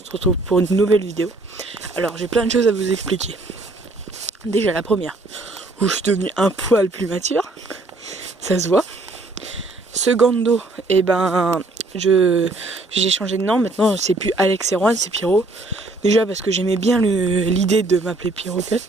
On se retrouve pour une nouvelle vidéo. Alors j'ai plein de choses à vous expliquer. Déjà la première, où je suis devenue un poil plus mature, ça se voit. Secondo, j'ai changé de nom, maintenant c'est plus Alex et Juan, c'est Pyro. Déjà parce que j'aimais bien l'idée de m'appeler Pyro Cut.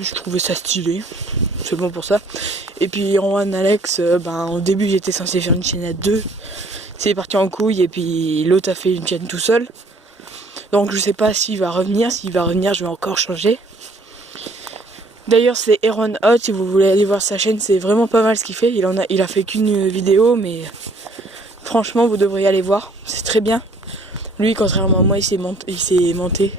Je trouvais ça stylé, c'est bon pour ça. Et puis Juan, Alex, au début j'étais censé faire une chaîne à deux. C'est parti en couille et puis l'autre a fait une chaîne tout seul. Donc je sais pas s'il va revenir, je vais encore changer. D'ailleurs c'est Aaron Hot, si vous voulez aller voir sa chaîne, c'est vraiment pas mal ce qu'il fait. Il a fait qu'une vidéo, mais franchement vous devriez aller voir, c'est très bien. Lui contrairement à moi il s'est monté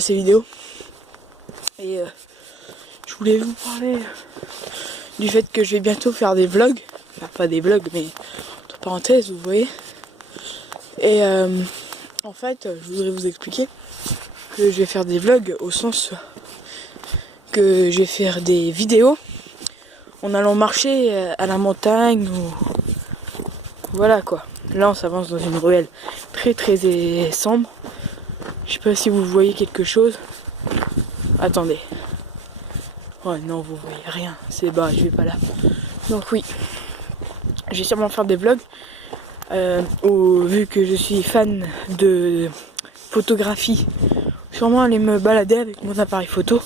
ses vidéos. Et je voulais vous parler du fait que je vais bientôt faire des vlogs. Enfin pas des vlogs mais entre parenthèses vous voyez. Et en fait je voudrais vous expliquer que je vais faire des vlogs au sens que je vais faire des vidéos en allant marcher à la montagne ou voilà quoi. Là on s'avance dans une ruelle très sombre. Je sais pas si vous voyez quelque chose. Attendez. Ouais non vous voyez rien. C'est bas, je vais pas là. Donc oui. Je vais sûrement faire des vlogs. Vu que je suis fan de photographie, sûrement aller me balader avec mon appareil photo,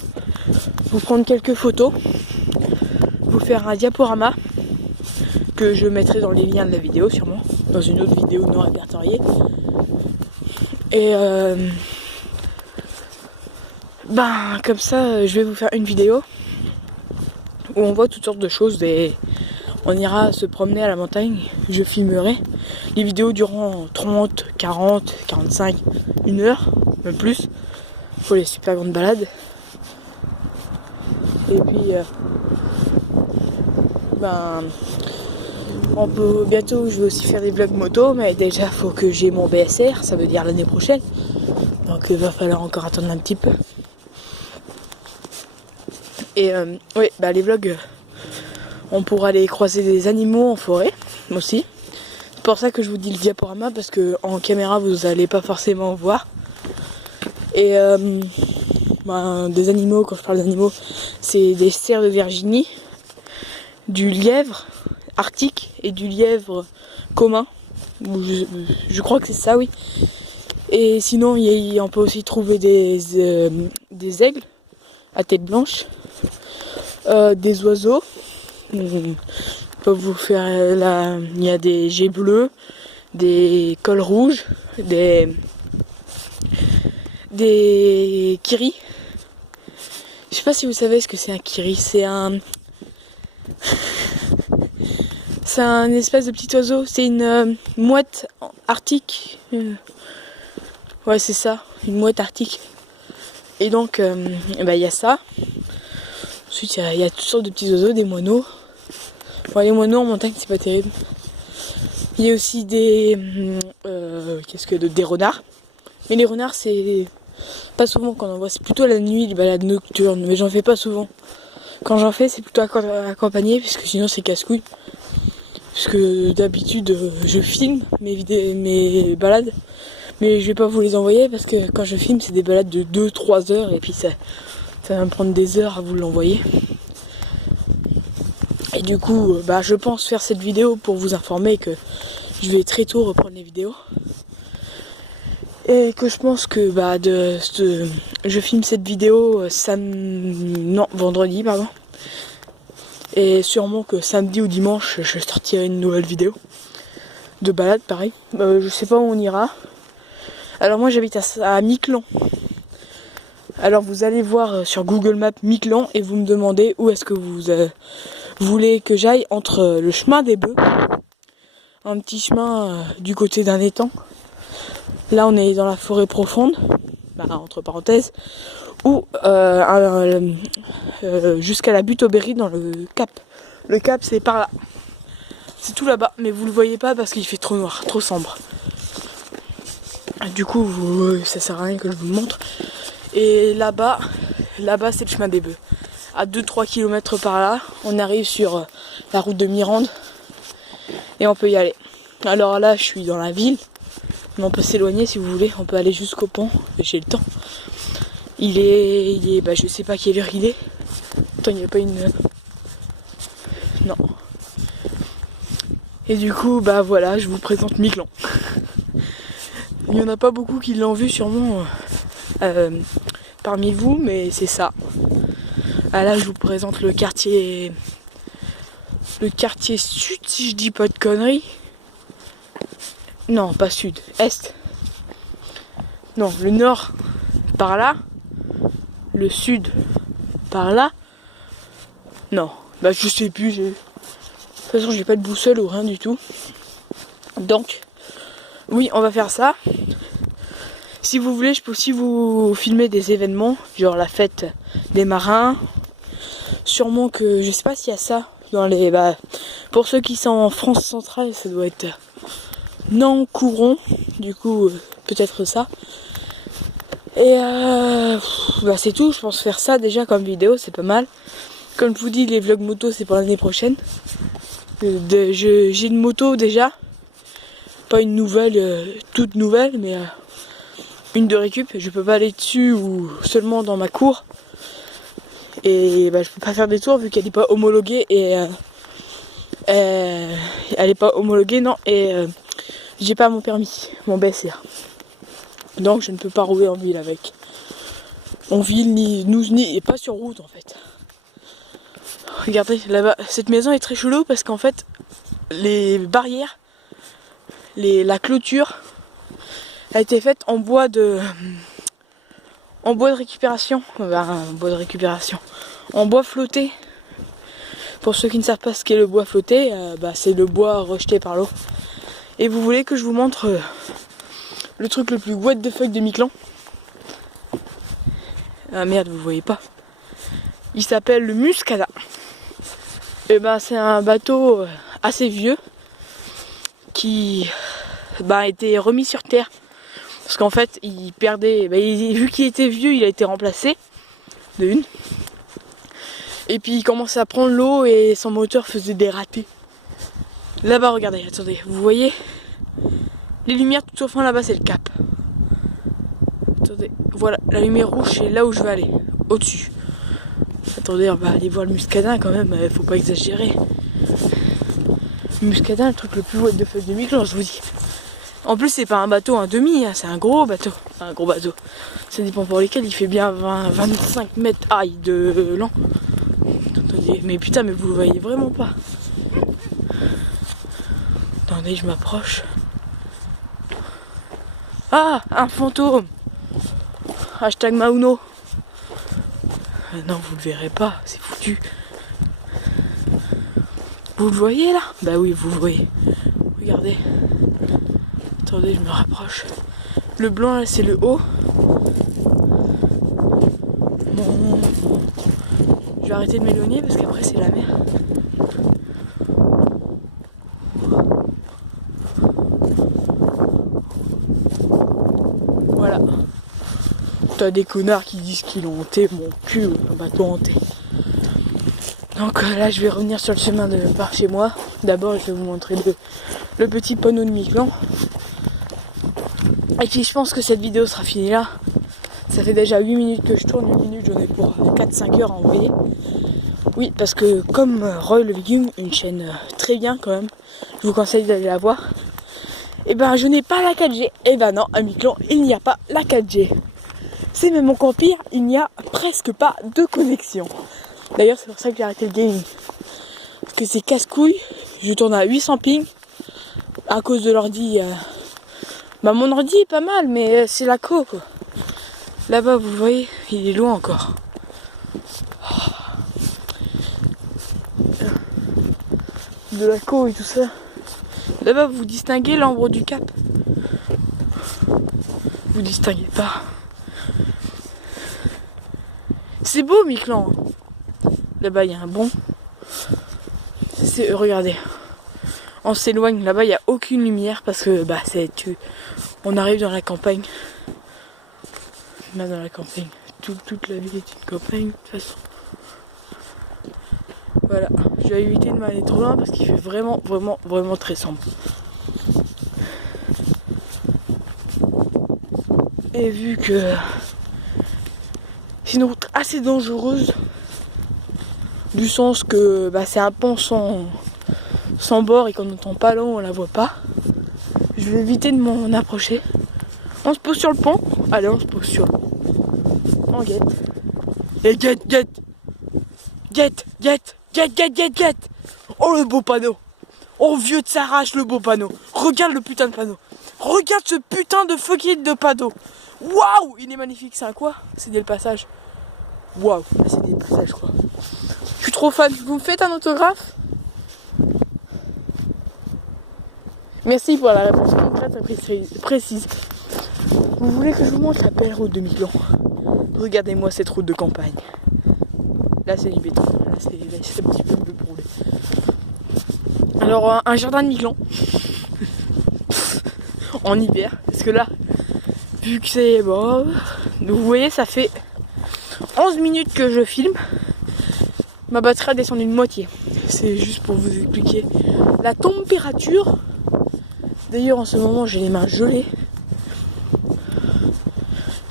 vous prendre quelques photos, vous faire un diaporama que je mettrai dans les liens de la vidéo sûrement, dans une autre vidéo non répertoriée. Et comme ça je vais vous faire une vidéo où on voit toutes sortes de choses et on ira se promener à la montagne, je filmerai. Les vidéos dureront 30, 40, 45, 1 heure, même plus, pour les super grandes balades. Et puis, bientôt je vais aussi faire des vlogs moto, mais déjà il faut que j'ai mon BSR, ça veut dire l'année prochaine. Donc il va falloir encore attendre un petit peu. Et les vlogs, on pourra aller croiser des animaux en forêt aussi. C'est pour ça que je vous dis le diaporama, parce que en caméra vous allez pas forcément voir. Et des animaux, quand je parle d'animaux, c'est des cerfs de Virginie, du lièvre arctique et du lièvre commun. Je crois que c'est ça, oui. Et sinon on peut aussi trouver des aigles à tête blanche, des oiseaux. On peut vous faire il y a des geais bleus, des cols rouges, des kiris. Je sais pas si vous savez ce que c'est un kiri. C'est un espèce de petit oiseau. C'est une mouette arctique. Ouais c'est ça, une mouette arctique. Et donc il y a ça. Ensuite il y a toutes sortes de petits oiseaux, des moineaux. Bon, les moineaux en montagne c'est pas terrible. Il y a aussi des renards. Mais les renards c'est pas souvent qu'on en voit, c'est plutôt la nuit, les balades nocturnes, mais j'en fais pas souvent. Quand j'en fais c'est plutôt accompagné, puisque sinon c'est casse-couille. Puisque d'habitude je filme mes balades, mais je vais pas vous les envoyer parce que quand je filme c'est des balades de 2-3 heures et puis ça va me prendre des heures à vous l'envoyer. Et du coup, je pense faire cette vidéo pour vous informer que je vais très tôt reprendre les vidéos. Et que je pense que je filme cette vidéo vendredi, pardon. Et sûrement que samedi ou dimanche, je sortirai une nouvelle vidéo de balade, pareil. Je sais pas où on ira. Alors moi j'habite à Miquelon. Alors vous allez voir sur Google Maps Miquelon et vous me demandez où est-ce que vous voulez que j'aille entre le chemin des bœufs, un petit chemin du côté d'un étang. Là on est dans la forêt profonde, entre parenthèses, ou jusqu'à la butte Aubéry dans le Cap. Le Cap c'est par là. C'est tout là-bas, mais vous le voyez pas parce qu'il fait trop noir, trop sombre. Du coup ça sert à rien que je vous le montre. Et là-bas c'est le chemin des bœufs. À 2-3 km par là, on arrive sur la route de Mirande et on peut y aller. Alors là je suis dans la ville, Mais on peut s'éloigner si vous voulez, on peut aller jusqu'au pont, j'ai le temps. Il est, bah je sais pas quelle heure il est. Attends, il n'y a pas une... Non. Et du coup, bah voilà, je vous présente Miquelon. Il n'y en a pas beaucoup qui l'ont vu sûrement parmi vous, mais c'est ça. Ah, là, je vous présente le quartier sud, si je dis pas de conneries. Non, pas sud, est. Non, le nord, par là. Le sud, par là. Non, bah je sais plus. De toute façon, j'ai pas de boussole ou rien du tout. Donc, oui, on va faire ça. Si vous voulez, je peux aussi vous filmer des événements, genre la fête des marins. Sûrement que, je sais pas s'il y a ça dans les... Bah, pour ceux qui sont en France centrale, ça doit être Nantes-Couron. Du coup, peut-être ça. Et bah c'est tout, je pense faire ça déjà comme vidéo, c'est pas mal. Comme je vous dis, les vlogs moto, c'est pour l'année prochaine. J'ai une moto déjà. Pas une nouvelle, toute nouvelle, mais... une de récup, je peux pas aller dessus ou seulement dans ma cour. Et bah, je peux pas faire des tours vu qu'elle est pas homologuée et elle est pas homologuée, non, et j'ai pas mon permis, mon BSR. Donc je ne peux pas rouler en ville avec. En ville ni et pas sur route en fait. Regardez là-bas, cette maison est très chelou parce qu'en fait les barrières, la clôture a été faite en bois de récupération, en bois flotté. Pour ceux qui ne savent pas ce qu'est le bois flotté, c'est le bois rejeté par l'eau. Et vous voulez que je vous montre le truc le plus what the fuck de Miquelon? Ah merde, vous voyez pas. Il s'appelle le Muscada. Et c'est un bateau assez vieux qui a été remis sur terre. Parce qu'en fait, il perdait... vu qu'il était vieux, il a été remplacé. De une. Et puis il commençait à prendre l'eau et son moteur faisait des ratés. Là-bas, regardez, attendez, vous voyez les lumières tout au fond là-bas, c'est le cap. Attendez, voilà, la lumière rouge, c'est là où je vais aller, au-dessus. Attendez, on va aller voir le Muscadin quand même, faut pas exagérer. Le Muscadin, le truc le plus what the fuck de Miquelon, je vous dis. En plus, c'est pas un bateau, un demi, hein, c'est un gros bateau. Un gros bateau. Ça dépend pour lesquels, il fait bien 25 mètres de long. Attendez, mais putain, mais vous le voyez vraiment pas. Attendez, je m'approche. Ah, un fantôme. Hashtag Mauno. Non, vous le verrez pas, c'est foutu. Vous le voyez là? Bah oui, vous le voyez. Regardez. Attendez, je me rapproche. Le blanc là, c'est le haut. Bon. Je vais arrêter de m'éloigner parce qu'après c'est la mer. Voilà. T'as des connards qui disent qu'ils l'ont hanté, mon cul, un bateau hanté. Donc là je vais revenir sur le chemin de par chez moi. D'abord je vais vous montrer le petit panneau de Miquelon. Et puis je pense que cette vidéo sera finie là. Ça fait déjà 8 minutes que je tourne, 8 minutes j'en ai pour 4-5 heures à envoyer. Oui, parce que comme Roy le Viking, une chaîne très bien quand même, je vous conseille d'aller la voir. Et je n'ai pas la 4G. Et non, à Miquelon, il n'y a pas la 4G. C'est même encore pire, il n'y a presque pas de connexion. D'ailleurs, c'est pour ça que j'ai arrêté le gaming. Parce que c'est casse-couille, je tourne à 800 ping à cause de l'ordi. Mon ordi est pas mal, mais c'est la co quoi. Là-bas, vous voyez, il est loin encore. De la co et tout ça. Là-bas, vous distinguez l'ombre du cap? Vous distinguez pas. C'est beau, Miquelon. Là-bas, il y a un bon. Regardez. On s'éloigne. Là-bas, il n'y a aucune lumière parce que on arrive dans la campagne. Là, dans la campagne. Toute la ville est une campagne, de toute façon. Voilà. Je vais éviter de m'aller trop loin parce qu'il fait vraiment très sombre. Et vu que c'est une route assez dangereuse, du sens que c'est un pont sans bord et qu'on n'entend pas l'eau, on la voit pas, je vais éviter de m'en approcher. On se pose sur le pont. Allez, on se pose sur le pont. On guette. Et guette. Oh, le beau panneau. Oh, vieux de s'arrache, le beau panneau. Regarde le putain de panneau. Regarde ce putain de fucking de panneau. Waouh, il est magnifique. C'est un quoi? C'est des passages. Waouh, c'est des passages quoi. Je suis trop fan. Vous me faites un autographe? Merci pour la réponse concrète et précise. Vous voulez que je vous montre la belle route de Miquelon? Regardez-moi cette route de campagne. Là c'est du béton. Là c'est un petit peu bleu pour rouler. Alors un jardin de Miquelon. En hiver. Parce que là, vu que c'est bon, vous voyez ça fait 11 minutes que je filme. Ma batterie a descendu de moitié. C'est juste pour vous expliquer la température. D'ailleurs en ce moment j'ai les mains gelées.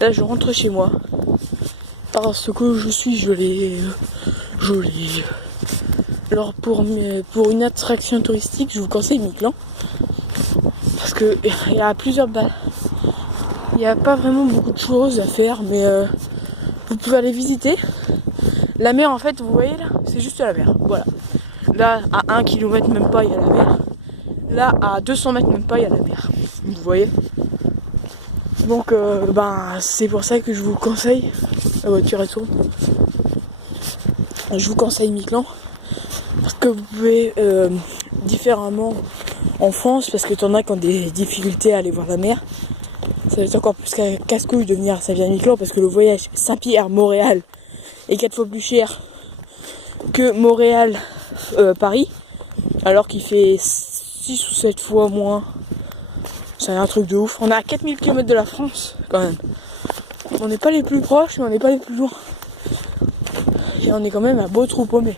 Là je rentre chez moi. Parce que je suis gelée. Alors pour une attraction touristique, je vous conseille Miquelon. Parce que il y a plusieurs balles. Il n'y a pas vraiment beaucoup de choses à faire, mais vous pouvez aller visiter. La mer en fait, vous voyez là, c'est juste la mer. Voilà. Là à 1 km même pas il y a la mer. Là à 200 mètres même pas il y a la mer. Vous voyez. Donc c'est pour ça que je vous conseille. La voiture elle tourne. Je vous conseille Miquelon. Parce que vous pouvez différemment en France, parce que t'en as qui ont des difficultés à aller voir la mer. Ça va être encore plus casse-couille de venir à Saint-Pierre-Miquelon parce que le voyage Saint-Pierre-Montréal est 4 fois plus cher que Montréal-Paris, alors qu'il fait 6 ou 7 fois moins. C'est un truc de ouf. On est à 4000 km de la France quand même. On n'est pas les plus proches, mais on n'est pas les plus loin. Et on est quand même à beau trou paumé.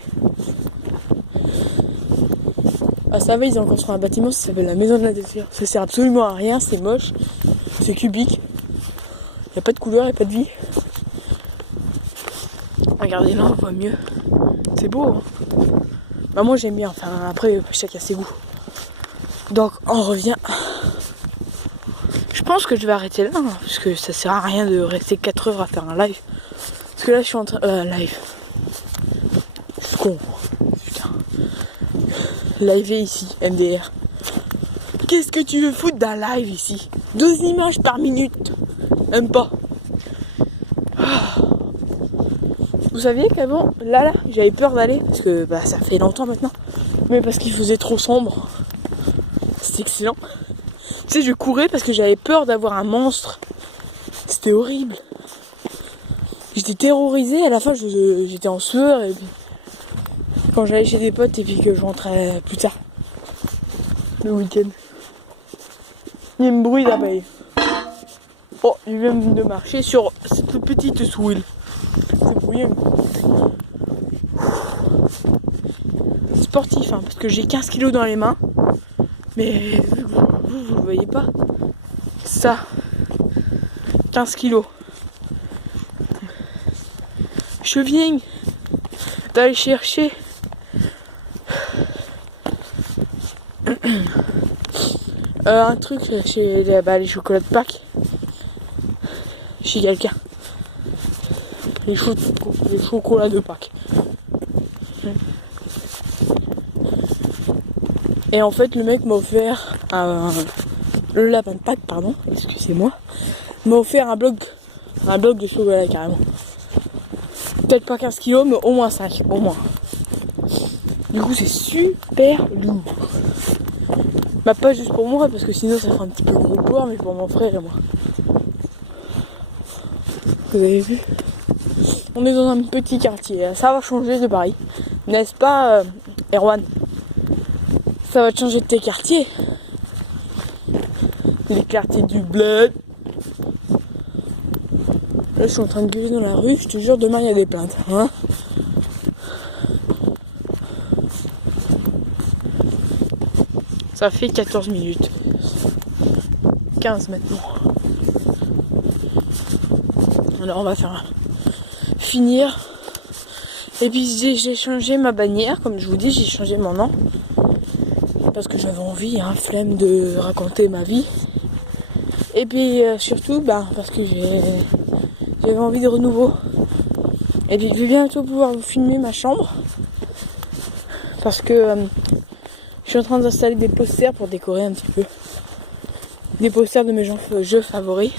À Savaie, ils ont construit un bâtiment, ça s'appelle la maison de la nature. Ça sert absolument à rien, c'est moche, c'est cubique. Il n'y a pas de couleur, il n'y a pas de vie. Regardez là, on voit mieux. C'est beau, hein. Moi j'aime bien, enfin après chacun ses goûts. Donc on revient. Je pense que je vais arrêter là, hein, parce que ça sert à rien de rester 4 heures à faire un live. Parce que là je suis en train... live. Je suis con. Putain. Live ici, MDR. Qu'est-ce que tu veux foutre d'un live ici? 2 images par minute. Même pas. Vous saviez qu'avant, là, j'avais peur d'aller, parce que ça fait longtemps maintenant. Mais parce qu'il faisait trop sombre. C'était excellent. Tu sais, je courais parce que j'avais peur d'avoir un monstre. C'était horrible. J'étais terrorisée, à la fin j'étais en sueur et puis quand j'allais chez des potes et puis que je rentrais plus tard le week-end. Il y a un bruit d'abeille. Oh, il vient de marcher sur cette petite souille. C'est bruyant. Sportif, hein, parce que j'ai 15 kilos dans les mains. Mais vous le voyez pas. Ça, 15 kilos. Je viens d'aller chercher un truc chez les chocolats de Pâques. Chez quelqu'un. Les chocolats de Pâques. Et en fait, le mec m'a offert le lapin de Pâques, pardon, parce que c'est moi, m'a offert un bloc de chocolat carrément. Peut-être pas 15 kilos, mais au moins 5, au moins. Du coup, c'est super lourd. Pas juste pour moi, parce que sinon ça ferait un petit peu gros porc, mais pour mon frère et moi. Vous avez vu? On est dans un petit quartier, ça va changer de Paris. N'est-ce pas, Erwan? Ça va te changer de tes quartiers. Les quartiers du bled. Là, je suis en train de gueuler dans la rue, je te jure, demain il y a des plaintes. Hein? Ça fait 14 minutes. 15 maintenant. Alors on va finir. Et puis j'ai changé ma bannière, comme je vous dis, j'ai changé mon nom. Parce que j'avais envie, flemme de raconter ma vie. Et puis surtout, parce que j'avais envie de renouveau. Et puis je vais bientôt pouvoir vous filmer ma chambre. Parce que je suis en train d'installer des posters pour décorer un petit peu. Des posters de mes jeux favoris.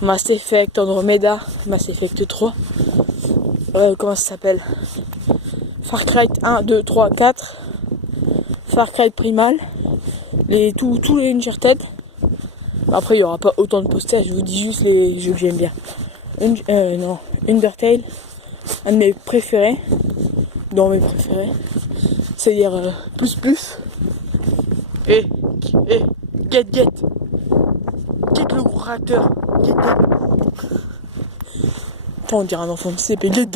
Mass Effect, Andromeda, Mass Effect 3. Comment ça s'appelle? Far Cry 1, 2, 3, 4. Far Cry Primal. Tous les Uncharted. Après il n'y aura pas autant de posters, je vous dis juste les jeux que j'aime bien. Undertale, un de mes préférés. Dans mes préférés. C'est-à-dire plus. Et get le gros réacteur. Get. Attends, on dirait un enfant de CP. Get.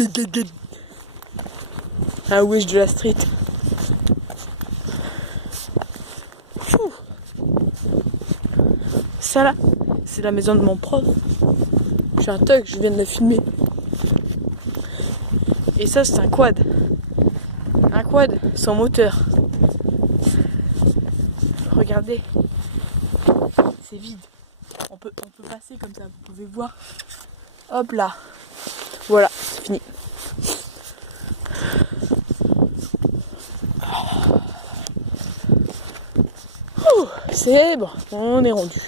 Un wish de la street. Fou. Ça là, c'est la maison de mon prof. Je suis un thug, je viens de la filmer. Et ça c'est un quad. Un quad sans moteur. Regardez. C'est vide. On peut passer comme ça, vous pouvez voir. Hop là. Voilà, c'est fini. C'est bon, on est rendu.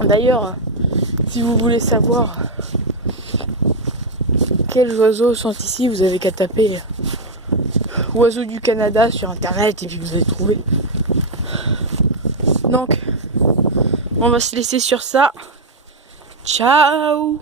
D'ailleurs, si vous voulez savoir quels oiseaux sont ici, vous avez qu'à taper oiseaux du Canada sur internet et puis vous allez trouver. Donc, on va se laisser sur ça. Ciao!